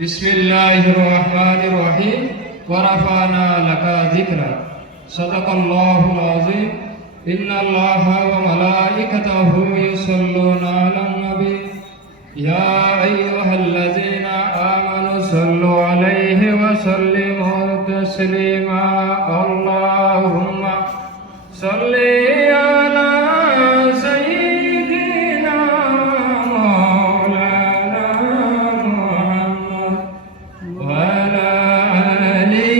بسم الله الرحمن الرحيم ورفعنا لك ذكرك صدق الله العظيم إن الله وملائكته يصلون على النبي يا أيها الذين آمنوا صلوا عليه وسلموا تسليما اللهم صل على سيدنا مولانا محمد وعلى آله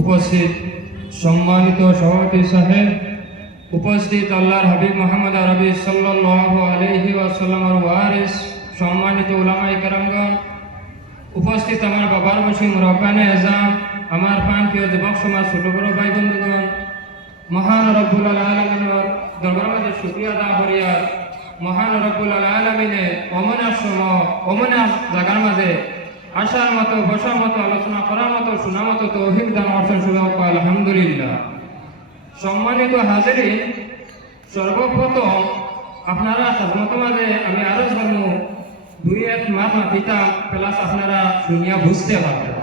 উপস্থিত সম্মানিত সভাপতি সাহেব, উপস্থিত আল্লাহর হাবিব মুহাম্মদ আরবি সাল্লাল্লাহু আলাইহি ওয়াসাল্লামের ওয়ারিস সম্মানিত উলামায়ে কেরামগণ, উপস্থিত আমার বাবার বসি মুরব্বানে আযম, আমার প্রাণপ্রিয় যুবক সমাজ, ছোট বড় ভাই বন্ধুগণ, মহান রব্বুল আলামিনের দরবারে মাঝে শুকরিয়া আদা করিয়া মহান রব্বুল আলামিনে অমনা জায়গার মাঝে আসার মতো, বসার মতো, আলোচনা করার মতো, শোনার মতো তৌফিক দান অর্জন সুযোগ পাই, আলহামদুলিল্লাহ। সম্মানিত হাজিরিন, সর্বপ্রথম আপনারা সাধারণত মাঝে আমি আরো জানু দুই এক মাস মাতিতাম প্লাস আপনারা শুনিয়া বুঝতে পারবেন।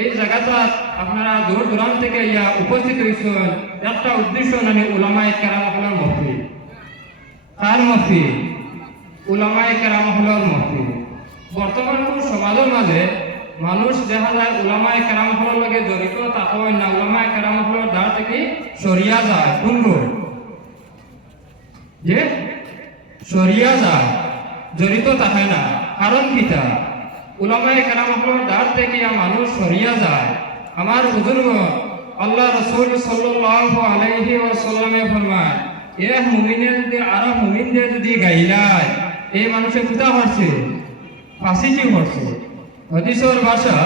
এই জায়গাটা আপনারা দূর দূরান্ত থেকে ইয়া উপস্থিত হয়েছেন একটা উদ্দেশ্য, মানে উলামায়ে কেরাম হলের মহফিল। কার মহফিল? উলামায়ে কেরাম হলের মহফিল। বর্তমান সমাজের মাঝে মানুষ দেখা যায় উলামায়ে কেরাম হলের লগে জড়িত তাকয় না, উলামায়ে কেরাম হলের দ্বার থেকে সরিয়া যায়। কোন যে সরিয়া যায়, জড়িত থাকে না। কারণ কিটা? উলামায়ে কেরাম হলের দ্বার থেকে মানুষ সরিয়া যায়। আমার বুজুর্গ আল্লাহ রাসূল সাল্লাল্লাহু আলাইহি ওয়াসাল্লামে ফরমায়, এক মুমিনে যদি আর মুমিনদের যদি গাইলায়, এই মানুষের কোথা হচ্ছে? ফাঁসিটি হচ্ছে। হাদিসের ভাষা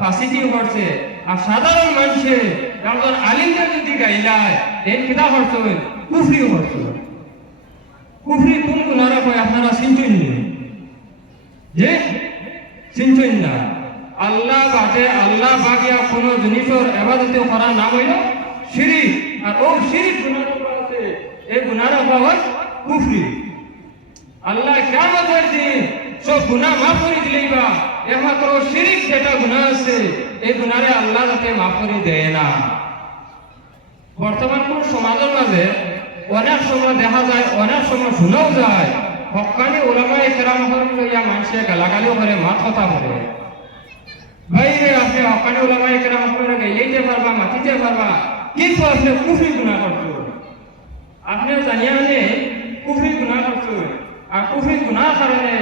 ফাঁসিটি হচ্ছে। আর সাধারণ মানুষের একজন আলিমদের যদি গাইলায়, এই কোথা হচ্ছে? কুফরি হচ্ছে। কুফরি কোন গুনারা কয় আপনারা চিনছেন না? যে চিনছেন না। আল্লাহ বাদে আল্লাহ বাগিয়া কোনো জিনিসের ইবাদত করার নাম হইল শিরিক। আর ও শিরিক গুনার আছে, এই গুনার অভাব কুফরি। আল্লাহ কিয়ামতের দিন সব গুনাহ মাফ করে দিলেই বা একমাত্র শিরিক যেটা গুনাহ আছে, এই গুনারে আল্লাহ যাতে মাফ করে দেয় না। বর্তমান কোন সমাজের মাঝে অনেক সময় দেখা যায়, অনেক সময় শোনাও যায়, হক্কানি উলামায়ে কেরাম লইয়া মানুষে গালাগালিও করে, মাত কথা বলে। ভাইরে, আপনি হক্কানি উলামায়ে কেরাম গাইতে পারবা, মাতিতে পারবা, কিন্তু আপনি কুফরি গুনাহ করছো। আপনি জানিয়া নে কুফরি গুনাহ করছো। আর কুফরি গুনাহ কারণে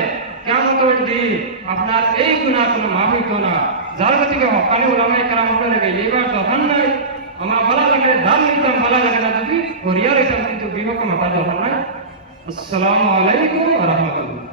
কিয়ামতের দিন আপনার এই গুনাহ কোনো মাফ হইত না। যার গতিকে হক্কানি উলামায়ে কেরাম এইবার দরকার নাই। আমার ভালো লাগে দাম নিতাম, ভালো লাগে না যদি করিয়া রইতাম, কিন্তু বিবেক মাথা দরকার নাই। আসসালামু আলাইকুম ওয়া রাহমাতুল্লাহ।